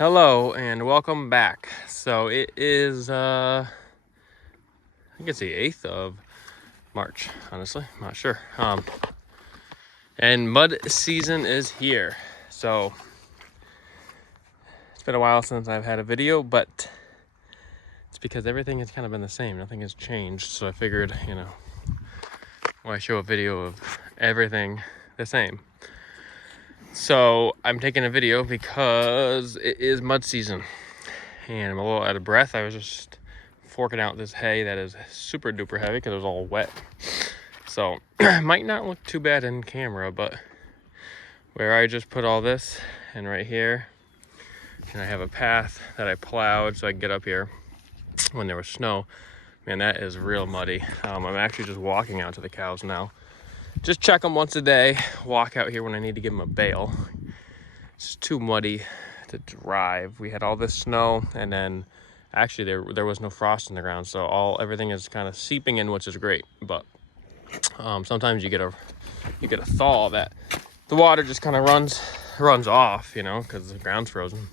Hello and welcome back. So it is I think it's the 8th of March, honestly. I'm not sure. And mud season is here. So it's been a while since I've had a video, but it's because everything has kind of been the same. Nothing has changed. So I figured, why show a video of everything the same? So I'm taking a video because it is mud season and I'm a little out of breath. I was just forking out this hay that is super duper heavy because it was all wet. So might not look too bad in camera, but where I just put all this and right here, and I have a path that I plowed so I can get up here when there was snow. Man, that is real muddy. I'm actually just walking out to the cows now. Just check them once a day, walk out here when I need to give them a bail. It's too muddy to drive. We had all this snow, and then actually there was no frost in the ground, so everything is kind of seeping in, which is great. But sometimes you get a thaw that the water just kind of runs off, because the ground's frozen.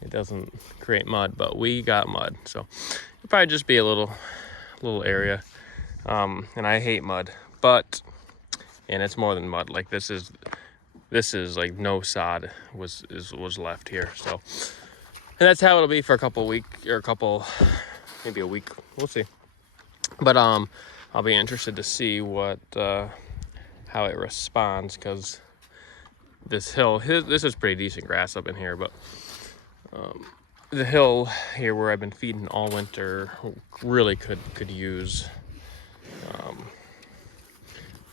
It doesn't create mud, but we got mud, so it'll probably just be a little area. And I hate mud, and it's more than mud. Like this is like no sod was left here. So, and that's how it'll be for maybe a week. We'll see. But I'll be interested to see how it responds, because this hill, this is pretty decent grass up in here, but the hill here where I've been feeding all winter really could use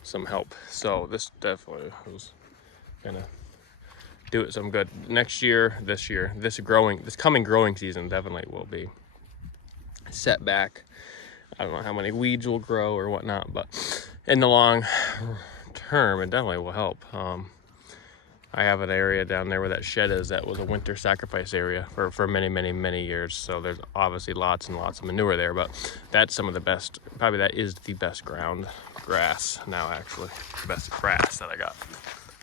some help. So this definitely was gonna do it some good. This coming growing season definitely will be set back. I don't know how many weeds will grow or whatnot, but in the long term, it definitely will help. I have an area down there where that shed is that was a winter sacrifice area for many years. So there's obviously lots and lots of manure there, but that's some of the best, probably that is the best grass now, actually, the best grass that I got.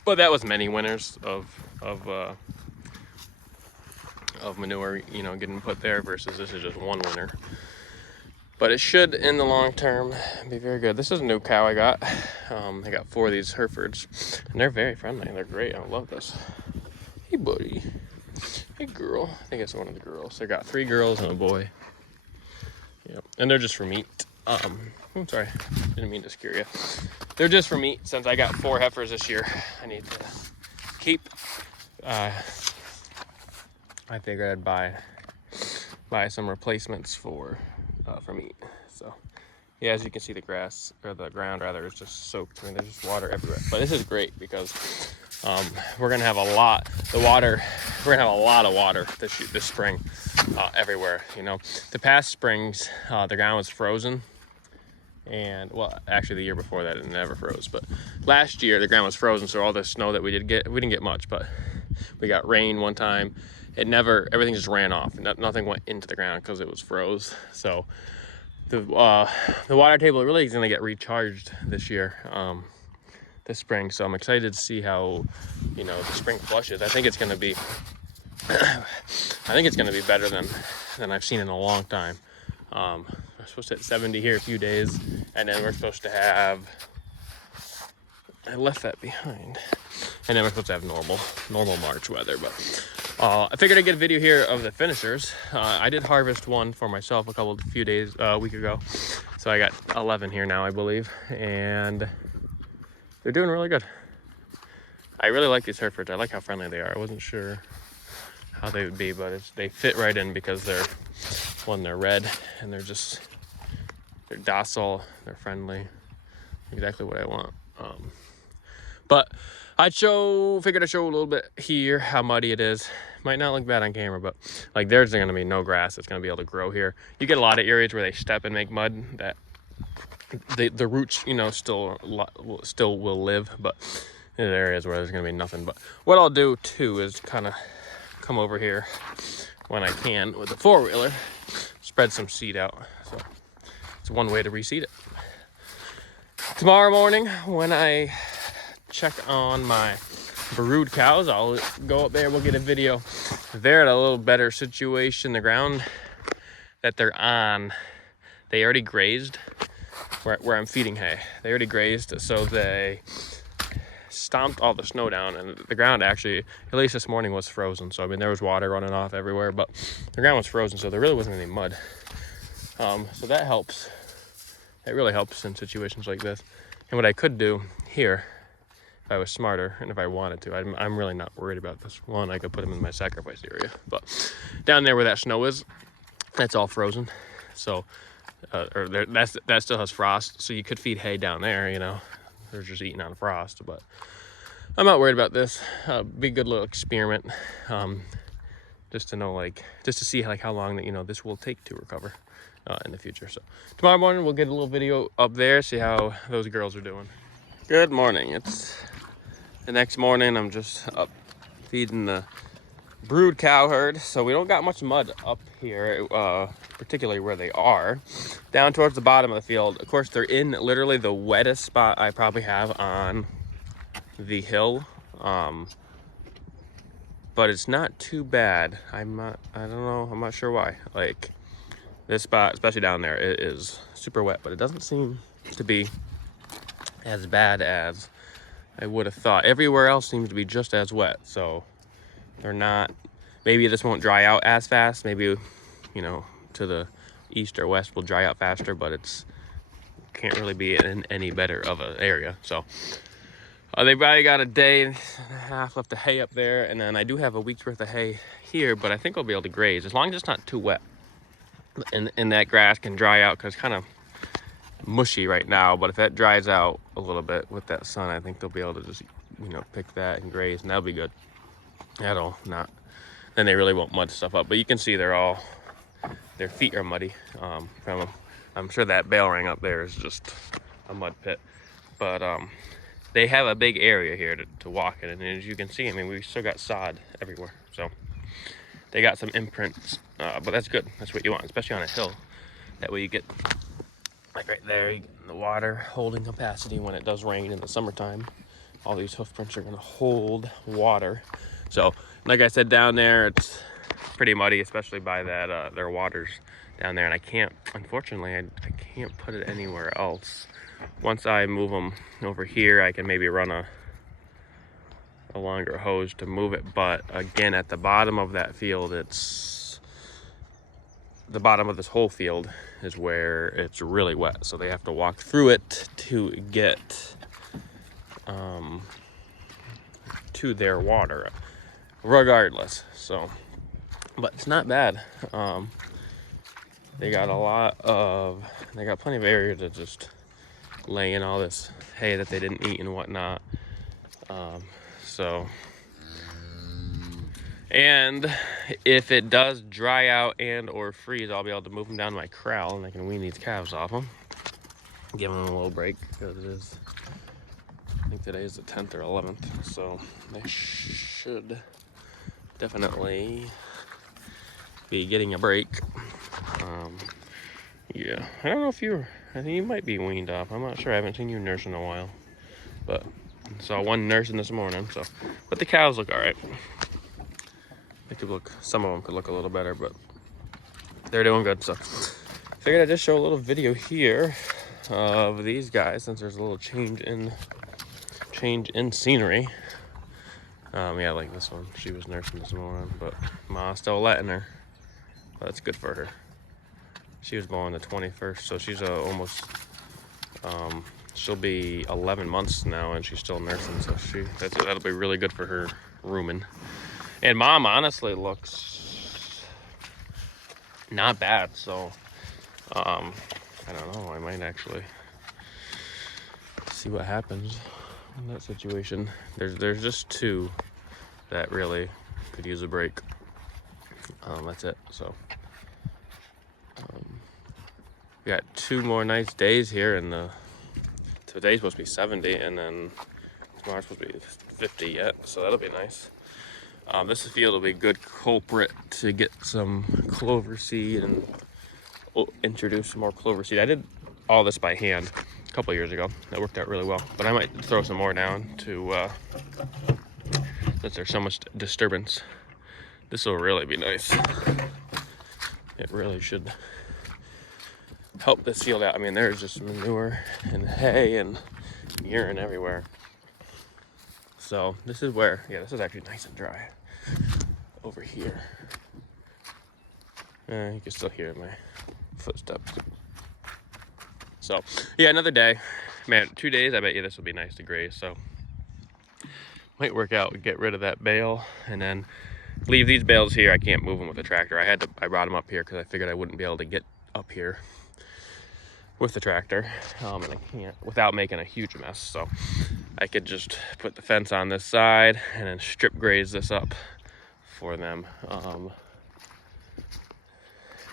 But that was many winters of manure, getting put there, versus this is just one winter. But it should, in the long term, be very good. This is a new cow I got. I got 4 of these Herefords, and they're very friendly. They're great. I love this. Hey, buddy. Hey, girl. I think it's one of the girls. I got 3 girls and a boy. Yep. And they're just for meat. I'm sorry. Didn't mean to scare you. They're just for meat. Since I got 4 heifers this year, I need to keep. I figured I'd buy some replacements for meat. So yeah, as you can see, the grass, or the ground rather, is just soaked. I mean, there's just water everywhere. But this is great because we're gonna have a lot of water this spring everywhere. The past springs, the ground was frozen, and well, actually the year before that it never froze, but last year the ground was frozen. So all the snow that we didn't get much, but we got rain one time. Everything just ran off. Nothing went into the ground because it was froze. So the water table really is going to get recharged this year, this spring. So I'm excited to see how, the spring flushes. I think it's going to be, better than I've seen in a long time. We're supposed to hit 70 here a few days, and then we're supposed to have, I left that behind. And then we're supposed to have normal March weather, but I figured I'd get a video here of the finishers. I did harvest one for myself a week ago. So I got 11 here now, I believe, and they're doing really good. I really like these Herefords. I like how friendly they are. I wasn't sure how they would be, but they fit right in because they're red, and they're docile, they're friendly, exactly what I want. But figured I'd show a little bit here how muddy it is. Might not look bad on camera, but like there's going to be no grass that's going to be able to grow here. You get a lot of areas where they step and make mud that the roots, still will live, but in areas where there's going to be nothing. But what I'll do too is kind of come over here when I can with the 4-wheeler, spread some seed out. So it's one way to reseed it. Tomorrow morning when I check on my brood cows, I'll go up there, we'll get a video. They're at a little better situation. The ground that they're on, they already grazed where I'm feeding hay. They already grazed, so they stomped all the snow down, and the ground actually, at least this morning, was frozen. So I mean, there was water running off everywhere, but the ground was frozen, so there really wasn't any mud. So that helps. It really helps in situations like this. And what I could do here, if I was smarter and if I wanted to, I'm really not worried about this one. I could put them in my sacrifice area, but down there where that snow is, that's all frozen. So that still has frost, so you could feed hay down there, you know. They're just eating on frost, but I'm not worried about this. Be a good little experiment, just to know, like, just to see like how long that, you know, this will take to recover in the future. So tomorrow morning we'll get a little video up there, see how those girls are doing. Good morning. It's the next morning. I'm just up feeding the brood cow herd. So we don't got much mud up here, particularly where they are. Down towards the bottom of the field, of course, they're in literally the wettest spot I probably have on the hill, but it's not too bad. I don't know, I'm not sure why. Like, this spot, especially down there, it is super wet, but it doesn't seem to be as bad as I would have thought. Everywhere else seems to be just as wet, so they're not, maybe this won't dry out as fast. Maybe, you know, to the east or west will dry out faster, but it's can't really be in any better of an area. So they probably got a day and a half left of hay up there, and then I do have a week's worth of hay here, but I think I'll be able to graze as long as it's not too wet. And that grass can dry out, because it's kind of mushy right now, but if that dries out a little bit with that sun, I think they'll be able to just, you know, pick that and graze, and that'll be good. That'll not, then they really won't mud stuff up. But you can see they're all, their feet are muddy from them. I'm sure that bale ring up there is just a mud pit, but they have a big area here to walk in, and as you can see, I mean, we still got sod everywhere, so they got some imprints, but that's good. That's what you want, especially on a hill. That way you get, like right there, you get the water holding capacity when it does rain in the summertime. All these hoof prints are gonna hold water. So, like I said, down there, it's pretty muddy, especially by that, their waters down there. And I can't, unfortunately, I can't put it anywhere else. Once I move them over here, I can maybe run a longer hose to move it. But again, at the bottom of that field, it's the bottom of this whole field is where it's really wet, so they have to walk through it to get to their water regardless. So, but it's not bad. They got they got plenty of area to just lay in all this hay that they didn't eat and whatnot. So, and if it does dry out and or freeze, I'll be able to move them down to my corral, and I can wean these calves off them. Give them a little break, because it is, I think today is the 10th or 11th, so they should definitely be getting a break. Yeah, I don't know if I think you might be weaned off. I'm not sure. I haven't seen you nurse in a while, but saw one nursing this morning. So, but the cows look all right. They could look, some of them could look a little better, but they're doing good. So, figured I'd just show a little video here of these guys, since there's a little change in scenery. Yeah, like this one, she was nursing this morning, but Ma's still letting her. But that's good for her. She was born the 21st, so she's almost, she'll be 11 months now, and she's still nursing, so that'll be really good for her rooming. And Mom honestly looks not bad, so I don't know, I might actually see what happens in that situation. There's just two that really could use a break. That's it. So we got 2 more nice days here, and today's supposed to be 70, and then tomorrow's supposed to be 50 yet, so that'll be nice. This field will be a good culprit to get some clover seed and introduce some more clover seed. I did all this by hand a couple years ago. That worked out really well, but I might throw some more down to since there's so much disturbance. This will really be nice. It really should help this field out. I mean, there's just manure and hay and urine everywhere. So this is where, yeah, this is actually nice and dry over here. You can still hear my footsteps. So yeah, another day. Man, 2 days, I bet you this will be nice to graze. So might work out. We get rid of that bale and then leave these bales here. I can't move them with a tractor. I brought them up here because I figured I wouldn't be able to get up here with the tractor, and I can't without making a huge mess. So I could just put the fence on this side and then strip graze this up for them.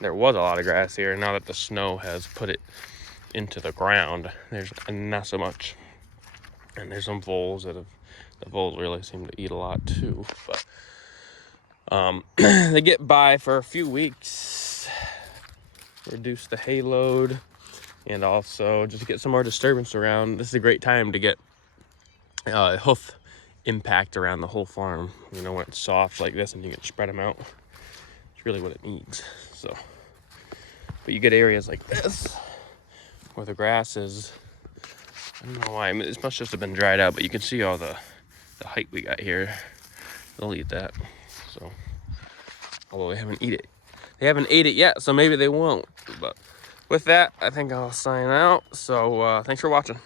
There was a lot of grass here. Now that the snow has put it into the ground, there's not so much. And there's some voles the voles really seem to eat a lot too. But they get by for a few weeks, reduce the hay load, and also just get some more disturbance around. This is a great time to get hoof impact around the whole farm. You know, when it's soft like this and you can spread them out, it's really what it needs. So, but you get areas like this where the grass is, I don't know why, I mean, this must just have been dried out, but you can see all the height we got here. They'll eat that. So, although they haven't ate it yet, so maybe they won't. But with that, I think I'll sign out. So thanks for watching.